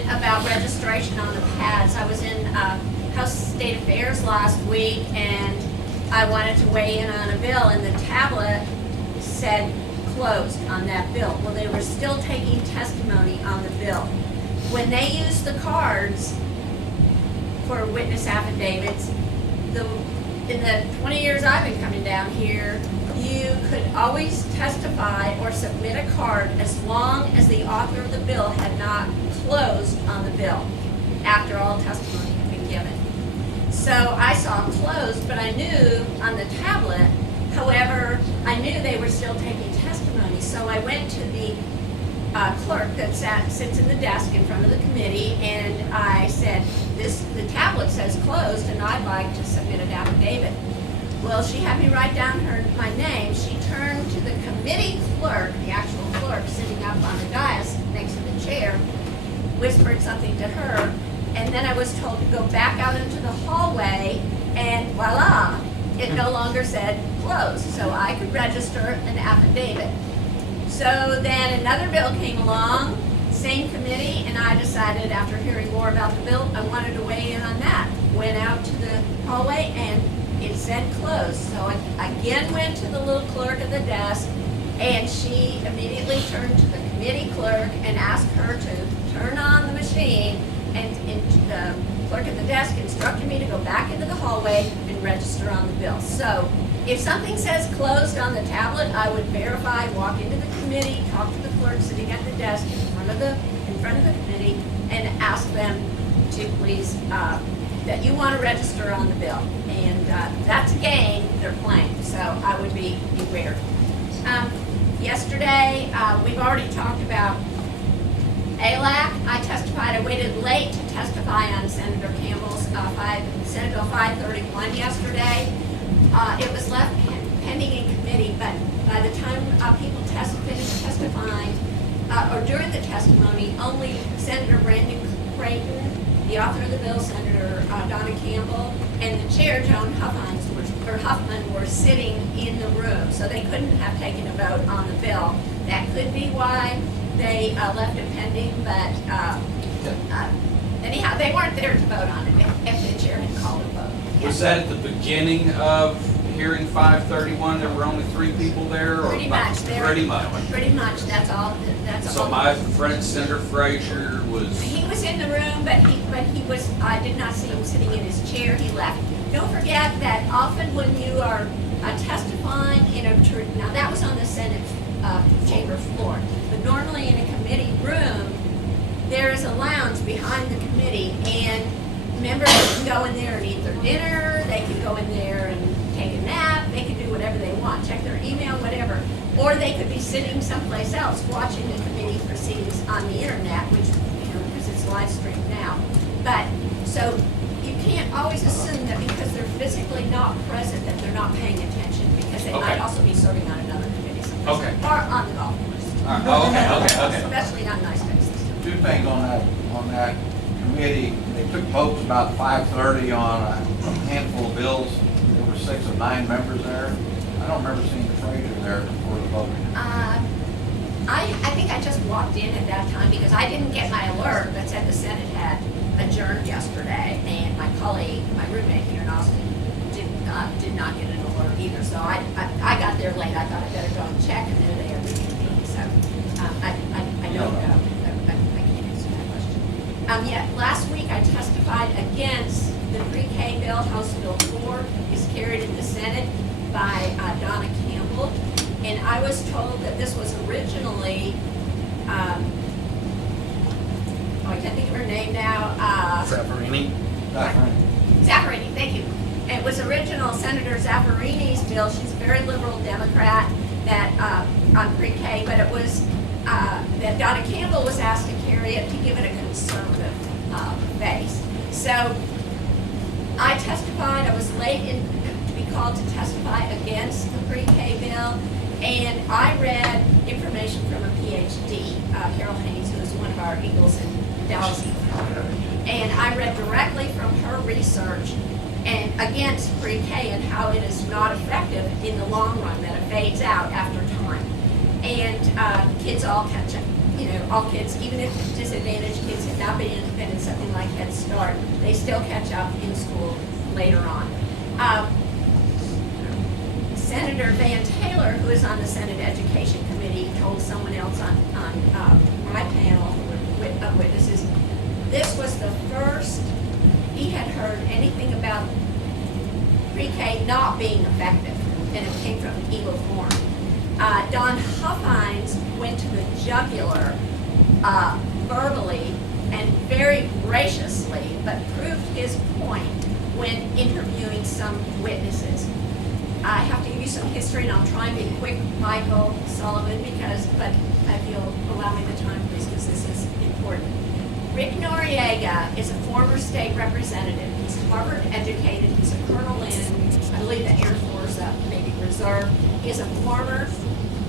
comment about registration on the pads. I was in House State Affairs last week, and I wanted to weigh in on a bill, and the tablet said closed on that bill. Well, they were still taking testimony on the bill. When they used the cards for witness affidavits, in the 20 years I've been coming down here, you could always testify or submit a card as long as the author of the bill had not closed on the bill after all testimony had been given. So I saw closed, but I knew on the tablet, however, I knew they were still taking testimony. So I went to the clerk that sits in the desk in front of the committee, and I said, the tablet says closed, and I'd like to submit an affidavit. Well, she had me write down my name. She turned to the committee clerk, the actual clerk sitting up on the dais next to the chair, whispered something to her, and then I was told to go back out into the hallway, and voila, it no longer said closed, so I could register an affidavit. So then another bill came along, same committee, and I decided after hearing more about the bill, I wanted to weigh in on that. Went out to the hallway, and it said closed. So I again went to the little clerk at the desk, and she immediately turned to the committee clerk and asked her to turn on the machine, and the clerk at the desk instructed me to go back into the hallway and register on the bill. So if something says closed on the tablet, I would verify, walk into the committee, talk to the clerk sitting at the desk in front of the committee, and ask them to please, that you want to register on the bill. And that's a game they're playing, so I would be aware. Yesterday, we've already talked about ALAC. I testified. I waited late to testify on Senator Campbell's Senate Bill 531 yesterday. It was left pending in committee, but by the time people finished testifying, or during the testimony, only Senator Brandon Creighton, the author of the bill, Senator Donna Campbell, and the chair, Joan Huffman, were sitting in the room, so they couldn't have taken a vote on the bill. That could be why they left it pending, but anyhow, they weren't there to vote on it if the chair had called a vote. Yes. Was that at the beginning of hearing 531? There were only 3 people there? Or Pretty much. Pretty much. Pretty much. That's all. So my friend Senator Frazier was... He was in the room, but he was. I did not see him sitting in his chair. He left. Don't forget that often when you are testifying in a now that was on the Senate chamber floor, but normally in a committee room, there is a lounge behind the committee, and members can go in there and eat their dinner. They can go in there and take a nap. They can do whatever they want, check their email, whatever. Or they could be sitting someplace else watching the committee proceedings on the internet, which, because it's live streamed now. But, so you can't always assume that because they're physically not present that they're not paying attention, because they might also be serving on another committee someplace. Or on the golf course. Okay. Especially not nice Texas. 2 things on that committee. They took votes about 5:30 on a handful of bills. There were 6 of 9 members there. I don't remember seeing the Frazier there before the voting. I think I just walked in at that time because I didn't get my alert that said the Senate had adjourned yesterday, and my colleague, my roommate here in Austin, did not get an alert either. So I got there late. I thought I better go and check, and there they are reconvening. So I don't know. I can't answer that question. Last week I testified against the pre-K bill. House Bill 4 is carried in the Senate by Donna Campbell, and I was told that this was originally, I can't think of her name now. Zaffarini. Zaffarini, thank you. It was original Senator Zaffarini's bill. She's a very liberal Democrat that on pre-K, but it was that Donna Campbell was asked to carry it to give it a conservative base. So I testified. I was late to be called to testify against the pre-K bill, and I read information from a PhD, Carol Haynes, who is one of our Eagles in Dallas Eagles. And I read directly from her research and against pre-K and how it is not effective in the long run, that it fades out after time. And kids all catch up. all kids, even if disadvantaged kids have not been independent, something like Head Start, they still catch up in school later on. Senator Van Taylor, who is on the Senate Education Committee, told someone else on my panel of witnesses, this was the first he had heard anything about pre-K not being effective, and it came from Eagle Forum. Don Huffines went to the jugular verbally and very graciously, but proved his point when interviewing some witnesses. I have to give you some history, and I'll try and be quick, Michael Sullivan, but if you'll allow me the time, please, because this is important. Rick Noriega is a former state representative. He's Harvard educated. He's a colonel in, I believe, the Air Force, maybe Reserve. He is a former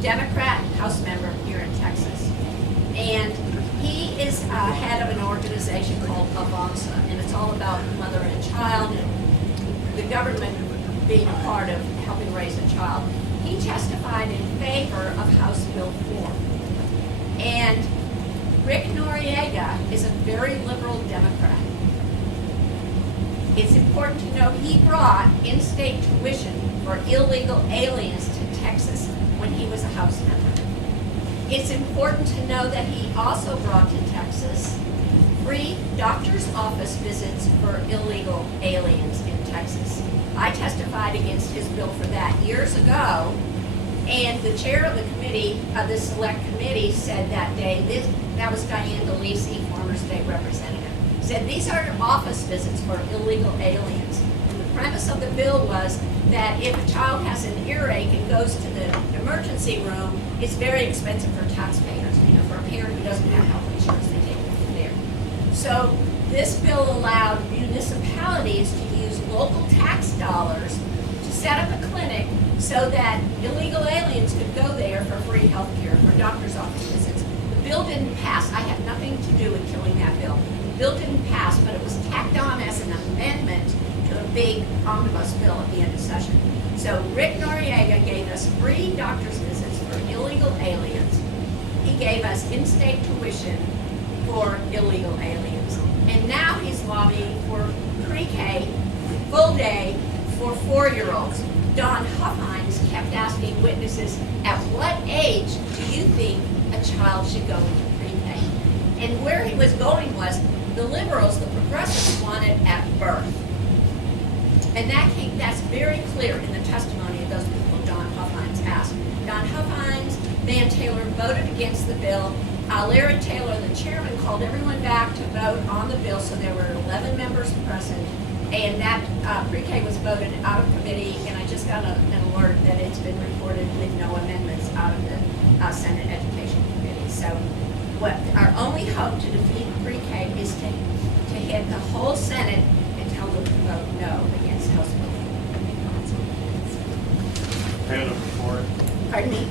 Democrat House member here in Texas. And he is head of an organization called Avanza, and it's all about mother and child and the government being a part of helping raise a child. He testified in favor of House Bill 4. And Rick Noriega is a very liberal Democrat. It's important to know he brought in-state tuition for illegal aliens to Texas when he was a House member. It's important to know that he also brought to Texas free doctor's office visits for illegal aliens in Texas. I testified against his bill for that years ago, and the chair of the committee, of the select committee, said that day, that was Diane DeLisi, former state representative, said these are office visits for illegal aliens. And the premise of the bill was that if a child has an earache and goes to the emergency room, it's very expensive for taxpayers. For a parent who doesn't have health insurance, they take it from there. So this bill allowed municipalities to use local tax dollars to set up a clinic so that illegal aliens could go there for free health care, for doctor's office visits. The bill didn't pass. I had nothing to do with killing that bill. The bill didn't pass, but it was tacked on as an amendment to a big omnibus bill at the end of session. So Rick Noriega gave us free doctor's visits for illegal aliens. He gave us in-state tuition for illegal aliens. And now he's lobbying for pre-K, full day, for 4-year-olds. Don Huffines kept asking witnesses, at what age do you think a child should go into pre-K? And where he was going was, the liberals, the progressives, wanted at birth. And that's very clear in the testimony of those people Don Huffines asked. Don Huffines, Van Taylor voted against the bill. Larry Taylor, the chairman, called everyone back to vote on the bill, so there were 11 members present. And that pre-K was voted out of committee, and I just got an alert that it's been reported with no amendments out of the Senate Education Committee. So what our only hope to defeat pre-K is to hit the whole Senate and tell them to vote no against House Bill. Panda report. Pardon me?